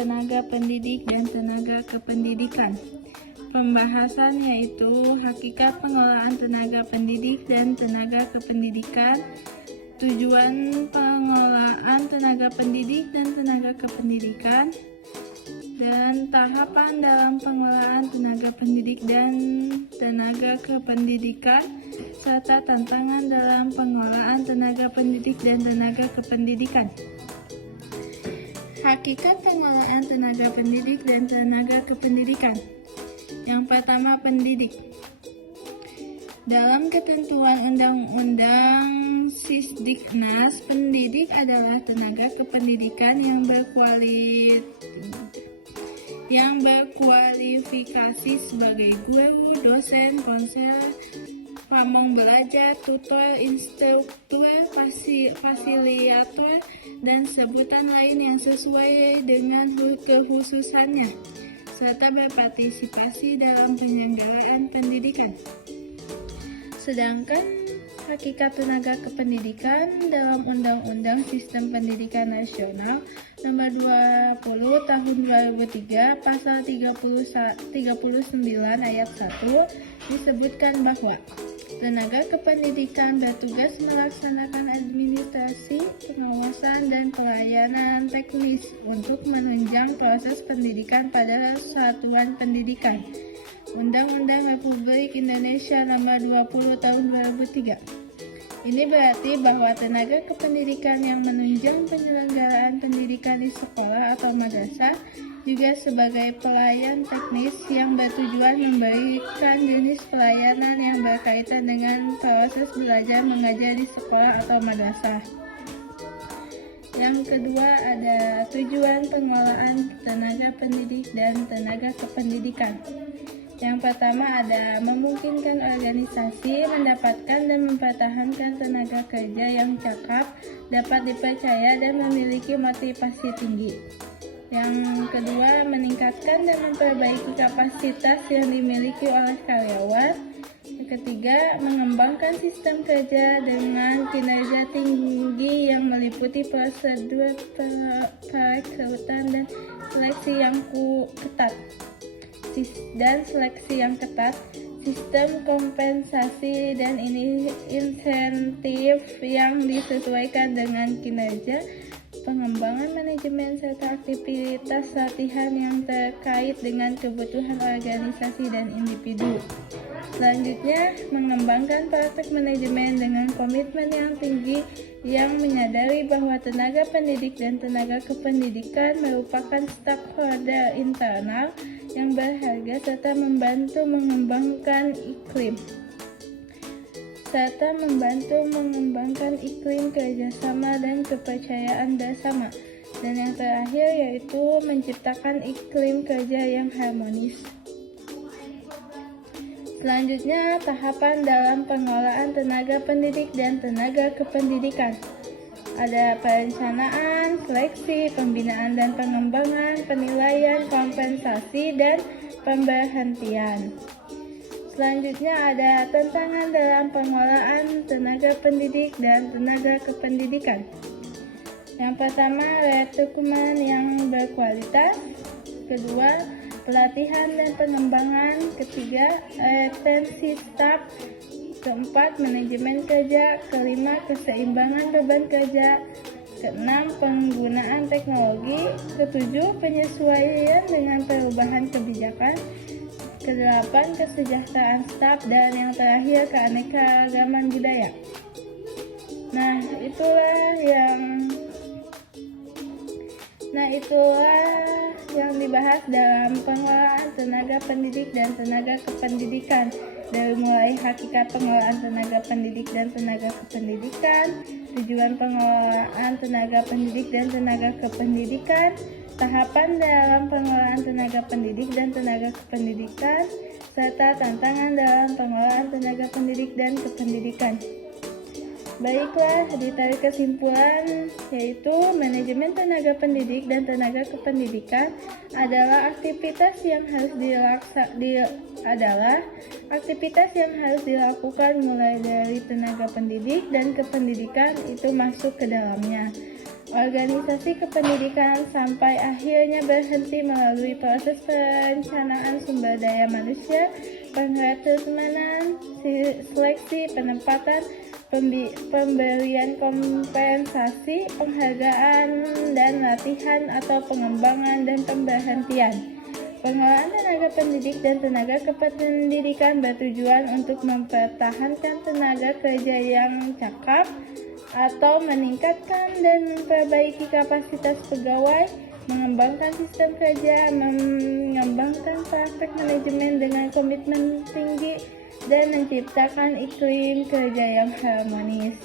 tenaga pendidik dan tenaga kependidikan. Pembahasan yaitu hakikat pengelolaan tenaga pendidik dan tenaga kependidikan, tujuan pengelolaan tenaga pendidik dan tenaga kependidikan, dan tahapan dalam pengelolaan tenaga pendidik dan tenaga kependidikan, serta tantangan dalam pengelolaan tenaga pendidik dan tenaga kependidikan. Hakikat pengelolaan tenaga pendidik dan tenaga kependidikan. Yang pertama, pendidik. Dalam ketentuan Undang-Undang Sisdiknas, pendidik adalah tenaga kependidikan yang berkualifikasi sebagai guru, dosen, konselor, pamong belajar, tutor, instruktur, fasilitator, dan sebutan lain yang sesuai dengan kekhususannya, serta berpartisipasi dalam penyelenggaraan pendidikan. Sedangkan hakikat tenaga kependidikan dalam Undang-Undang Sistem Pendidikan Nasional Nomor 20 Tahun 2003 Pasal 39 Ayat 1 disebutkan bahwa tenaga kependidikan bertugas melaksanakan administrasi, pengawasan, dan pelayanan teknis untuk menunjang proses pendidikan pada satuan pendidikan. Undang-Undang Republik Indonesia Nomor 20 Tahun 2003. Ini berarti bahwa tenaga kependidikan yang menunjang penyelenggaraan pendidikan di sekolah atau madrasah juga sebagai pelayan teknis yang bertujuan memberikan jenis pelayanan yang berkaitan dengan proses belajar mengajar di sekolah atau madrasah. Yang kedua ada tujuan pengelolaan tenaga pendidik dan tenaga kependidikan. Yang pertama ada memungkinkan organisasi mendapatkan dan mempertahankan tenaga kerja yang cakap, dapat dipercaya, dan memiliki motivasi tinggi. Yang kedua, meningkatkan dan memperbaiki kapasitas yang dimiliki oleh karyawan. Yang ketiga, mengembangkan sistem kerja dengan kinerja tinggi yang meliputi prosedur perekrutan dan seleksi yang ketat. Sistem kompensasi dan insentif yang disesuaikan dengan kinerja, pengembangan manajemen, serta aktivitas latihan yang terkait dengan kebutuhan organisasi dan individu. Selanjutnya, mengembangkan praktek manajemen dengan komitmen yang tinggi yang menyadari bahwa tenaga pendidik dan tenaga kependidikan merupakan stakeholder internal yang berharga serta membantu mengembangkan iklim kerjasama dan kepercayaan bersama. Dan yang terakhir yaitu menciptakan iklim kerja yang harmonis. Selanjutnya, tahapan dalam pengelolaan tenaga pendidik dan tenaga kependidikan. Ada perencanaan, seleksi, pembinaan dan pengembangan, penilaian, kompensasi, dan pemberhentian. Selanjutnya ada tantangan dalam pengelolaan tenaga pendidik dan tenaga kependidikan. Yang pertama, rekrutmen yang berkualitas. Kedua, pelatihan dan pengembangan. Ketiga, retensi staf. Keempat, manajemen kerja. Kelima, keseimbangan beban kerja. Keenam, penggunaan teknologi. Ketujuh, penyesuaian dengan perubahan kebijakan. Kedelapan, kesejahteraan staf. Dan yang terakhir, keanekaragaman budaya. Nah, itulah yang dibahas dalam pengelolaan tenaga pendidik dan tenaga kependidikan. Dari mulai hakikat pengelolaan tenaga pendidik dan tenaga kependidikan, tujuan pengelolaan tenaga pendidik dan tenaga kependidikan, tahapan dalam pengelolaan tenaga pendidik dan tenaga kependidikan, serta tantangan dalam pengelolaan tenaga pendidik dan kependidikan. Baiklah, ditarik kesimpulan yaitu manajemen tenaga pendidik dan tenaga kependidikan adalah aktivitas yang harus dilakukan mulai dari tenaga pendidik dan kependidikan itu masuk ke dalamnya. organisasi kependidikan sampai akhirnya berhenti melalui proses perencanaan sumber daya manusia, pengrekrutmenan, seleksi, penempatan, pemberian kompensasi, penghargaan dan latihan atau pengembangan dan pemberhentian. Pengelolaan tenaga pendidik dan tenaga kependidikan bertujuan untuk mempertahankan tenaga kerja yang cakap atau meningkatkan dan memperbaiki kapasitas pegawai, mengembangkan sistem kerja, mengembangkan praktek manajemen dengan komitmen tinggi, dan menciptakan iklim kerja yang harmonis.